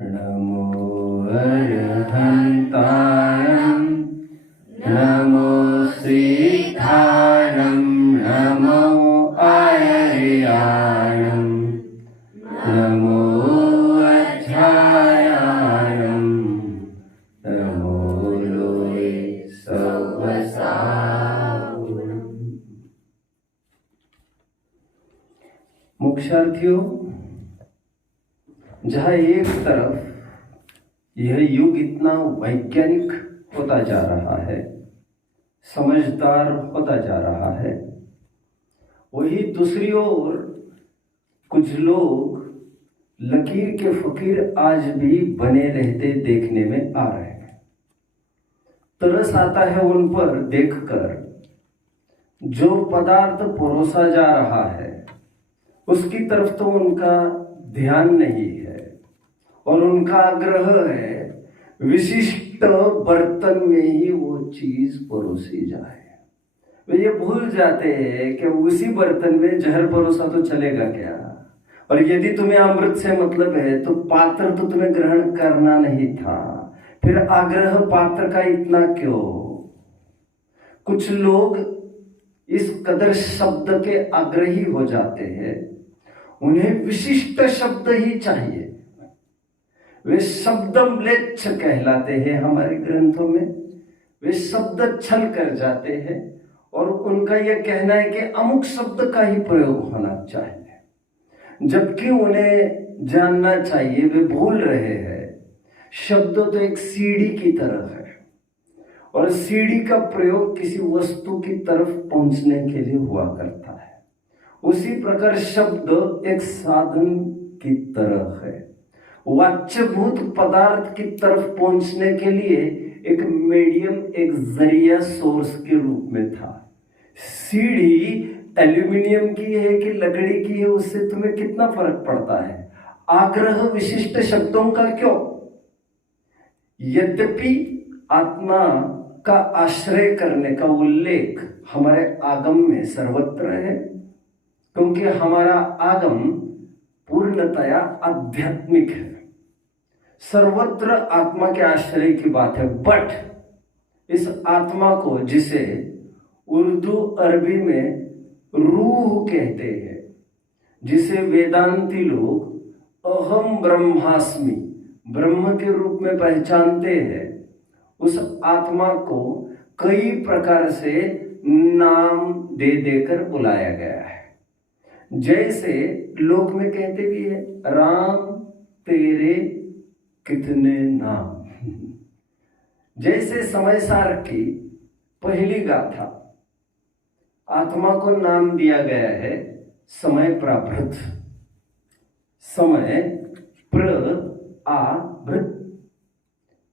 नमो अरहन्तारं नमो श्रीधारं नमो आयर्याणं नमो अध्यायाणं नमो लोये सवसागुणम्। मोक्षार्थियों, जहाँ एक तरफ यह युग इतना वैज्ञानिक होता जा रहा है, समझदार होता जा रहा है, वही दूसरी ओर कुछ लोग लकीर के फकीर आज भी बने रहते देखने में आ रहे हैं। तरस आता है उन पर देखकर। जो पदार्थ परोसा जा रहा है उसकी तरफ तो उनका ध्यान नहीं है और उनका आग्रह है विशिष्ट बर्तन में ही वो चीज परोसी जाए। वे ये भूल जाते हैं कि उसी बर्तन में जहर परोसा तो चलेगा क्या, और यदि तुम्हें अमृत से मतलब है तो पात्र तो तुम्हें ग्रहण करना नहीं था, फिर आग्रह पात्र का इतना क्यों। कुछ लोग इस कदर शब्द के आग्रही हो जाते हैं, उन्हें विशिष्ट शब्द ही चाहिए। वे शब्दम्लेच्छ कहलाते हैं हमारे ग्रंथों में। वे शब्द छल कर जाते हैं और उनका यह कहना है कि अमुक शब्द का ही प्रयोग होना चाहिए, जबकि उन्हें जानना चाहिए वे भूल रहे हैं। शब्द तो एक सीढ़ी की तरह है और सीढ़ी का प्रयोग किसी वस्तु की तरफ पहुंचने के लिए हुआ करता है। उसी प्रकार शब्द एक साधन की तरह है, वाच्यभूत पदार्थ की तरफ पहुंचने के लिए एक मीडियम, एक जरिया सोर्स के रूप में था। सीढ़ी एल्यूमिनियम की है कि लकड़ी की है, उससे तुम्हें कितना फर्क पड़ता है। आग्रह विशिष्ट शब्दों का क्यों। यद्यपि आत्मा का आश्रय करने का उल्लेख हमारे आगम में सर्वत्र है, क्योंकि हमारा आगम पूर्णतया आध्यात्मिक है। सर्वत्र आत्मा के आश्रय की बात है। बट इस आत्मा को, जिसे उर्दू अरबी में रूह कहते हैं, जिसे वेदांती लोग अहम ब्रह्मास्मि ब्रह्म के रूप में पहचानते हैं, उस आत्मा को कई प्रकार से नाम दे देकर बुलाया गया है। जैसे लोक में कहते भी है, राम तेरे कितने नाम। जैसे समय सार की पहली गाथा, आत्मा को नाम दिया गया है समय प्राभृत। समय प्र आ भृत,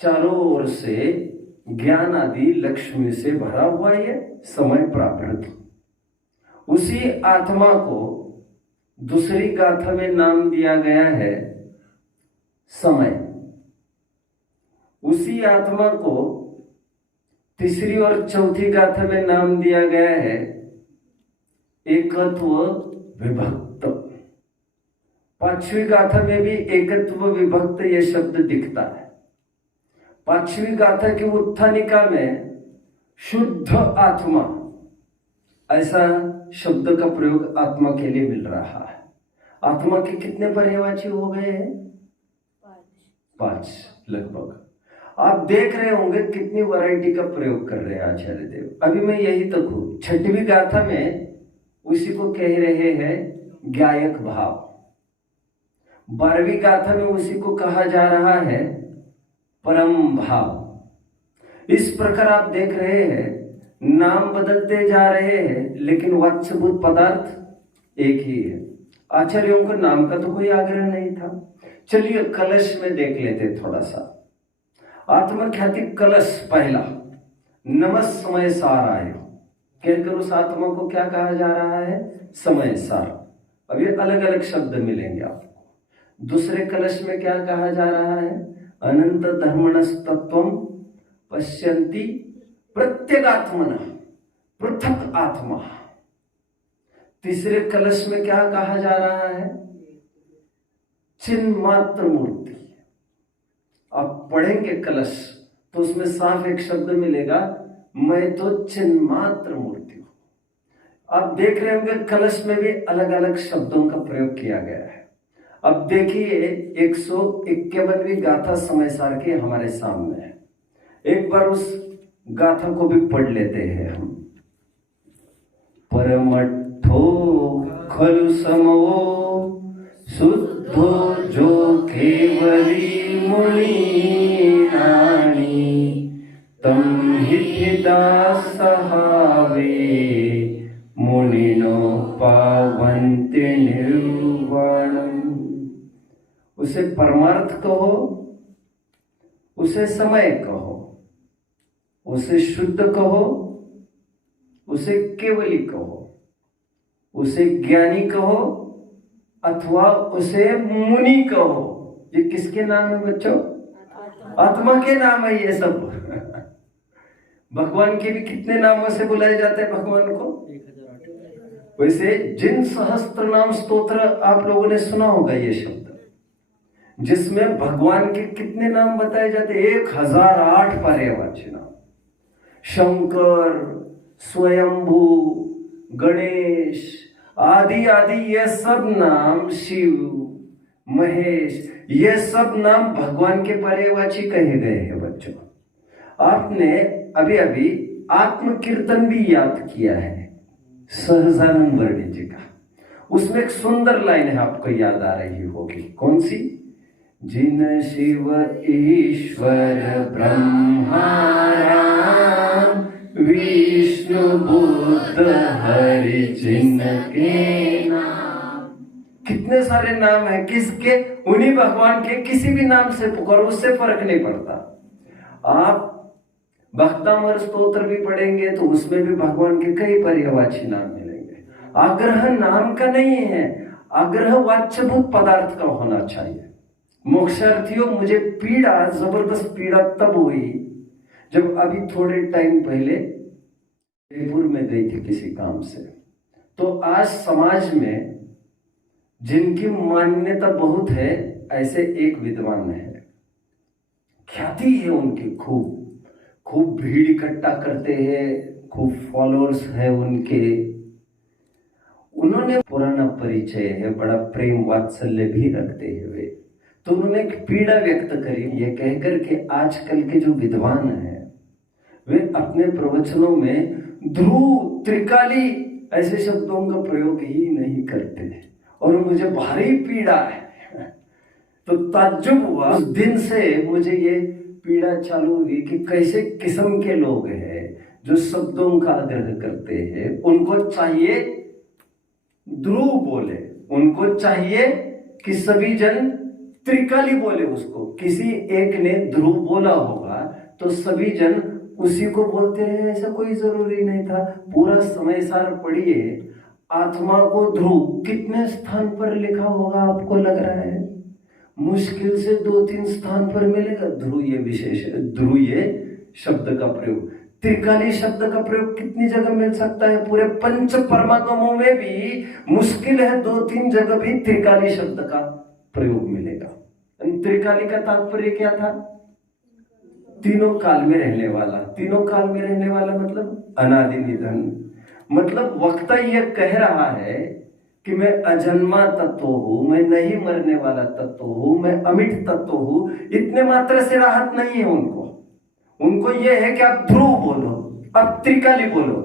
चारों ओर से ज्ञान आदि लक्ष्मी से भरा हुआ ये समय प्राभृत। उसी आत्मा को दूसरी गाथा में नाम दिया गया है समय। उसी आत्मा को तीसरी और चौथी गाथा में नाम दिया गया है एकत्व विभक्त। पांचवी गाथा में भी एकत्व विभक्त यह शब्द दिखता है। पांचवी गाथा की उत्थानिका में शुद्ध आत्मा, ऐसा शब्द का प्रयोग आत्मा के लिए मिल रहा है। आत्मा के कितने पर्यायवाची हो गए हैं? 5 लगभग। आप देख रहे होंगे कितनी वैरायटी का प्रयोग कर रहे हैं आचार्य देव। अभी मैं यही तक हूं। छठवीं गाथा में उसी को कह रहे हैं ज्ञायक भाव। 12वीं गाथा में उसी को कहा जा रहा है परम भाव। इस प्रकार आप देख रहे हैं नाम बदलते जा रहे हैं, लेकिन वाच्यभूत पदार्थ एक ही है। आचार्यों को नाम का तो कोई आग्रह नहीं था। चलिए कलश में देख लेते थोड़ा सा। आत्मख्याति कलश पहला, नमः समय सार आयो कहकर उस आत्मा को क्या कहा जा रहा है? समय सार। अब ये अलग अलग शब्द मिलेंगे आपको। दूसरे कलश में क्या कहा जा रहा है? अनंत धर्मणस्तत्वम पश्यन्ति प्रत्यगात्मना, पृथक आत्मा। तीसरे कलश में क्या कहा जा रहा है? चिन्मात्र मूर्ति। आप पढ़ेंगे कलश तो उसमें साफ एक शब्द मिलेगा, मैं तो चिन्मात्र मूर्ति हूं। आप देख रहे होंगे कलश में भी अलग अलग शब्दों का प्रयोग किया गया है। अब देखिए 151वीं गाथा समय सार के हमारे सामने है। एक बार उस गाथा को भी पढ़ लेते हैं हम। परमठो खलु समो शुद्धो जो केवली मुनि राणी तम हिता सहावे मुनिनो पावन्ते निर्वाणम। उसे परमार्थ कहो, उसे समय कहो, उसे शुद्ध कहो, उसे केवली कहो, उसे ज्ञानी कहो अथवा उसे मुनि कहो। ये किसके नाम है बच्चों? आत्मा के नाम है ये सब। भगवान के भी कितने नामों से बुलाए जाते हैं भगवान को? वैसे जिन सहस्त्र नाम स्तोत्र आप लोगों ने सुना होगा ये शब्द, जिसमें भगवान के कितने नाम बताए जाते? 1008 पर्यायवाची नाम। शंकर, स्वयंभू, गणेश आदि आदि ये सब नाम, शिव, महेश, ये सब नाम भगवान के पर्यायवाची कहे गए हैं बच्चों। आपने अभी अभी आत्म कीर्तन भी याद किया है सहजानंद वर्णी जी का। उसमें एक सुंदर लाइन है, आपको याद आ रही होगी। कौन सी? जिन शिव ईश्वर ब्रह्मा राम विष्णु बुद्ध हरि जिनके नाम। कितने सारे नाम है किसके? उन्हीं भगवान के। किसी भी नाम से पुकारो, उससे फर्क नहीं पड़ता। आप भक्तामर स्तोत्र भी पढ़ेंगे तो उसमें भी भगवान के कई पर्यायवाची नाम मिलेंगे। आग्रह नाम का नहीं है, आग्रह वाच्यभूत पदार्थ का होना चाहिए। मोक्षार्थियों, मुझे पीड़ा, जबरदस्त पीड़ा तब हुई जब अभी थोड़े टाइम पहले जयपुर में गई थी किसी काम से। तो आज समाज में जिनकी मान्यता बहुत है, ऐसे एक विद्वान है, ख्याति है उनकी, खूब भीड़ इकट्ठा करते हैं, खूब फॉलोअर्स है उनके। उन्होंने पुराना परिचय है, बड़ा प्रेम वात्सल्य भी रखते हुए, तो उन्होंने एक पीड़ा व्यक्त करी ये कहकर के आजकल के जो विद्वान हैं वे अपने प्रवचनों में ध्रुव, त्रिकाली ऐसे शब्दों का प्रयोग ही नहीं करते, और मुझे भारी पीड़ा है। तो ताज्जुब हुआ। उस दिन से मुझे ये पीड़ा चालू हुई कि कैसे किस्म के लोग हैं जो शब्दों का आग्रह करते हैं। उनको चाहिए ध्रुव बोले, उनको चाहिए कि सभी जन त्रिकाली बोले उसको। किसी एक ने ध्रुव बोला होगा तो सभी जन उसी को बोलते रहे, ऐसा कोई जरूरी नहीं था। पूरा समय सार पढ़िए, आत्मा को ध्रुव कितने स्थान पर लिखा होगा आपको लग रहा है? मुश्किल से 2-3 स्थान पर मिलेगा ध्रुव ये विशेष, ध्रुव ये शब्द का प्रयोग। त्रिकाली शब्द का प्रयोग कितनी जगह मिल सकता है? पूरे पंच परमागमों में भी मुश्किल है 2-3 जगह भी त्रिकाली शब्द का प्रयोग मिलेगा। त्रिकाली का तात्पर्य क्या था? तीनों काल में रहने वाला। तीनों काल में रहने वाला मतलब अनादि निधन। मतलब वक्ता यह कह रहा है कि मैं अजन्मा तत्व हूं, मैं नहीं मरने वाला तत्व हूं, मैं अमिट तत्व हूं। इतने मात्र से राहत नहीं है उनको यह है कि आप ध्रुव बोलो, आप त्रिकाली बोलो।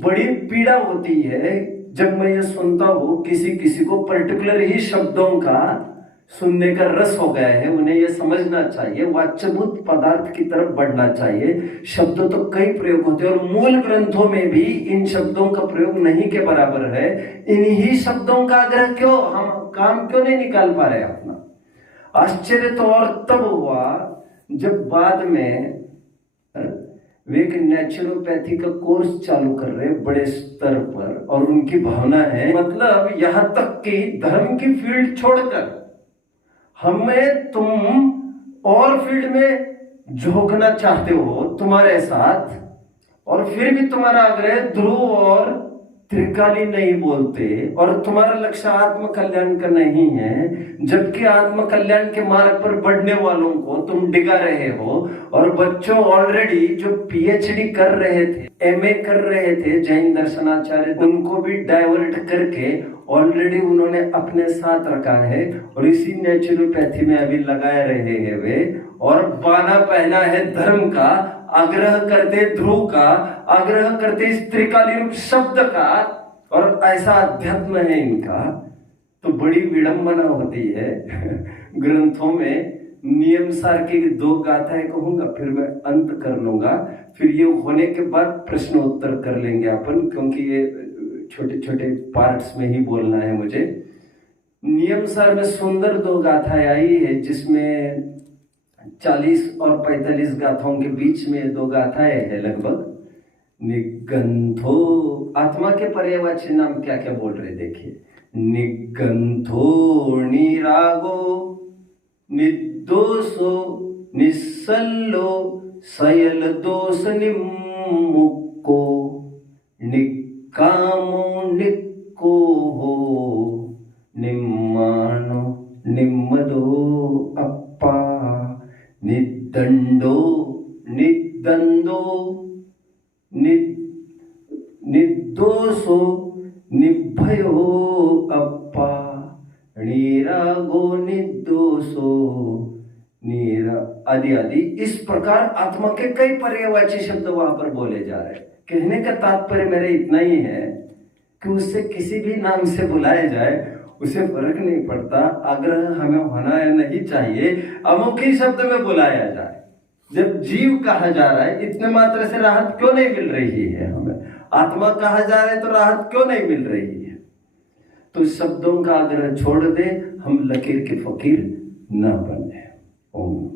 बड़ी पीड़ा होती है जब मैं ये सुनता हूं किसी को पर्टिकुलर ही शब्दों का सुनने का रस हो गया है। उन्हें यह समझना चाहिए, वाच्यभूत पदार्थ की तरफ बढ़ना चाहिए। शब्द तो कई प्रयोग होते हैं और मूल ग्रंथों में भी इन शब्दों का प्रयोग नहीं के बराबर है। इन्हीं शब्दों का आग्रह क्यों, हम काम क्यों नहीं निकाल पा रहे अपना? आश्चर्य तो और तब हुआ जब बाद में वे एक नेचुरोपैथी का कोर्स चालू कर रहे बड़े स्तर पर, और उनकी भावना है, मतलब यहां तक कि धर्म की फील्ड छोड़कर हमें तुम और फील्ड में झोंकना चाहते हो तुम्हारे साथ, और फिर भी तुम्हारा आग्रह ध्रुव और त्रिकाली नहीं बोलते और तुम्हारा लक्ष्य आत्म कल्याण का नहीं है, जबकि आत्म कल्याण के मार्ग पर बढ़ने वालों को तुम डिगा रहे हो। और बच्चों ऑलरेडी जो पीएचडी कर रहे थे, एमए कर रहे थे जैन दर्शनाचार्य, उनको भी डाइवर्ट करके ऑलरेडी उन्होंने अपने साथ रखा है और इसी नेचुरोपैथी में अभी लगाए रहे हैं वे। और बाना पहना है धर्म का, आग्रह करते ध्रुव का, आग्रह करते इस त्रिकाली रूप शब्द का, और ऐसा अध्यात्म है इनका। तो बड़ी विडंबना होती है ग्रंथों में। नियम सार की 2 गाथाएं कहूंगा, फिर मैं अंत कर लूंगा। फिर ये होने के बाद प्रश्न उत्तर कर लेंगे अपन, क्योंकि ये छोटे छोटे पार्ट्स में ही बोलना है मुझे। नियम सार में सुंदर 2 गाथाएं आई है, जिसमें 40 और 45 गाथाओं के बीच में 2 गाथाएं है लगभग। निगंथो, आत्मा के पर्यायवाची नाम क्या क्या बोल रहे देखिए। निगंथो निरागो निर्दोषो निस्सल्लो सयल दोष निमुक्को निक्कामो निक्को हो निम्मानो निम्मदो अप्पा निदंडो निदंदो निर्दोषो निर्भयो अप्पा निरागो निर्दोषो निरा आदि आदि। इस प्रकार आत्मा के कई पर्यायवाची शब्द वहां पर बोले जा रहे हैं। कहने का तात्पर्य मेरा इतना ही है कि उससे किसी भी नाम से बुलाया जाए उसे फर्क नहीं पड़ता, आग्रह हमें होना नहीं चाहिए अमुक ही शब्द में बुलाया जाए। जब जीव कहा जा रहा है, इतने मात्र से राहत क्यों नहीं मिल रही है हमें? आत्मा कहा जा रहा है तो राहत क्यों नहीं मिल रही है? तो शब्दों का आग्रह छोड़ दे, हम लकीर के फकीर न बने। ओम।